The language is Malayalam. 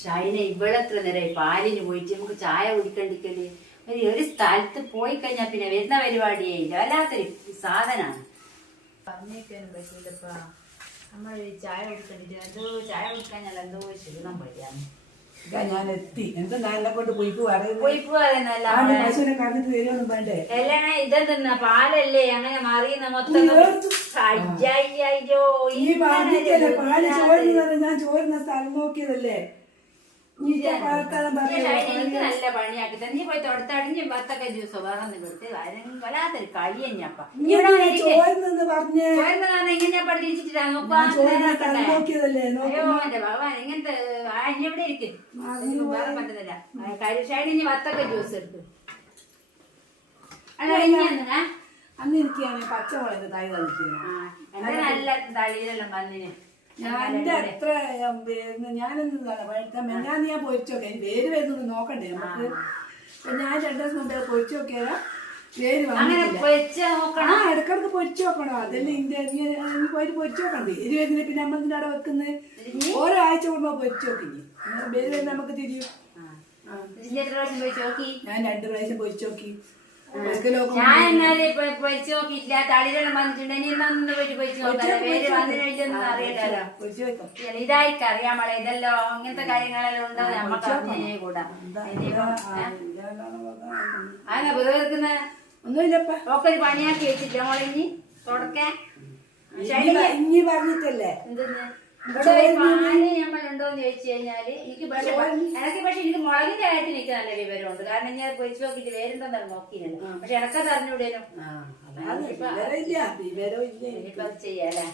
ഷൈന ഇവിടെ എത്ര നേരമായി പാലിന് പോയിട്ട് നമുക്ക് ചായ കുടിക്കണ്ടിക്കല്. ഒരു സ്ഥലത്ത് പോയി കഴിഞ്ഞാൽ പിന്നെ വരുന്ന പരിപാടിയേ ഇല്ല. വല്ലാത്തൊരു സാധനാണ്. പറഞ്ഞേക്കാനും പറ്റൂലപ്പാ. നമ്മൾ ചായ കുടിക്കണ്ടിട്ട് എന്തോ ചായ കുടിക്കാഞ്ഞാൽ എന്തോ ക്ഷീണം വരികയാണ്. ഞാൻ എത്തി എന്താ നാലിനെ കൊണ്ട് പോയിപ്പ് ഇതെന്താ പാലല്ലേ അങ്ങനെ മറിയുന്ന മൊത്തം. ഞാൻ ചോരുന്ന സ്ഥലം നോക്കിയതല്ലേ. എനിക്ക് നല്ല പണിയാക്കി തന്നെ. നീ പോയി തൊടുത്തടിഞ്ഞ് 10 ജ്യൂസോ വേറെ കൊടുത്ത് വല്ലാത്തൊരു കളി തന്നെയപ്പ. ഇങ്ങനെ പഠിച്ചിട്ടാ അയ്യോ എന്റെ ഭഗവാൻ ഇങ്ങനത്തെ എവിടെ ഇരിക്കും വേറെ പറ്റത്തില്ല. ഷൈനി 10 ജ്യൂസ് എടുത്തു. അന്ന് എനിക്ക് പച്ചമുളക് തൈ തളിക്കുന്നു. നല്ല തളിയിലെല്ലാം വന്നിന്. ഞാനെന്റെ അത്ര ഞാനെന്താണ് ഞാൻ പൊരിച്ചോക്കെ വേര് വരുന്നത് നോക്കണ്ടേ നമുക്ക്. ഞാൻ 2 ദിവസം മുമ്പേ പൊരിച്ചു നോക്കിയാൽ വേര് ഇടക്കിടക്ക് പൊരിച്ചു നോക്കണോ. അതല്ലേ പോയിട്ട് പൊരിച്ചു നോക്കണ്ടേ. വേര് വരുന്നില്ല പിന്നെ നമ്മൾ ഇതിന്റെ അവിടെ വെക്കുന്നത്. ഓരോ ആഴ്ച കൂടുമ്പോ പൊരിച്ചു നോക്കി വേര് വരുന്ന നമുക്ക് തിരിയും. ഞാൻ 2 പ്രാവശ്യം പൊരിച്ചു നോക്കി. ഞാൻ എന്നാല് പൊരിച്ചു നോക്കിയില്ല. തളിരെല്ലാം വന്നിട്ടുണ്ടെങ്കിൽ അറിയില്ലല്ലോ. ഇതായിട്ട് അറിയാമളെ ഇതല്ലോ ഇങ്ങനത്തെ കാര്യങ്ങളെല്ലാം ഉണ്ടോ നമ്മക്ക് അറിഞ്ഞേ കൂടാ. അങ്ങനെ വെറുതെ ഒന്നുമില്ലപ്പ ഒക്കെ ഒരു പണിയാക്കി വെച്ചില്ല മോളെ. ഇനി തുടക്കാൻ ഇനി പറഞ്ഞിട്ടല്ലേ എന്തെന്ന് പാല് നമ്മളുണ്ടോന്ന് ചോദിച്ചു കഴിഞ്ഞാല് എനിക്ക് പക്ഷെ എനിക്ക് മുളകിന്റെ കാര്യത്തിൽ എനിക്ക് നല്ല വിവരമുണ്ട്. കാരണം ഞാൻ പൊരിച്ചു നോക്കിട്ട് വേരുണ്ടെന്നാണ് നോക്കിയിരുന്നത്. പക്ഷെ എനക്കത് അറിഞ്ഞൂടേനും ചെയ്യാല്ലേ.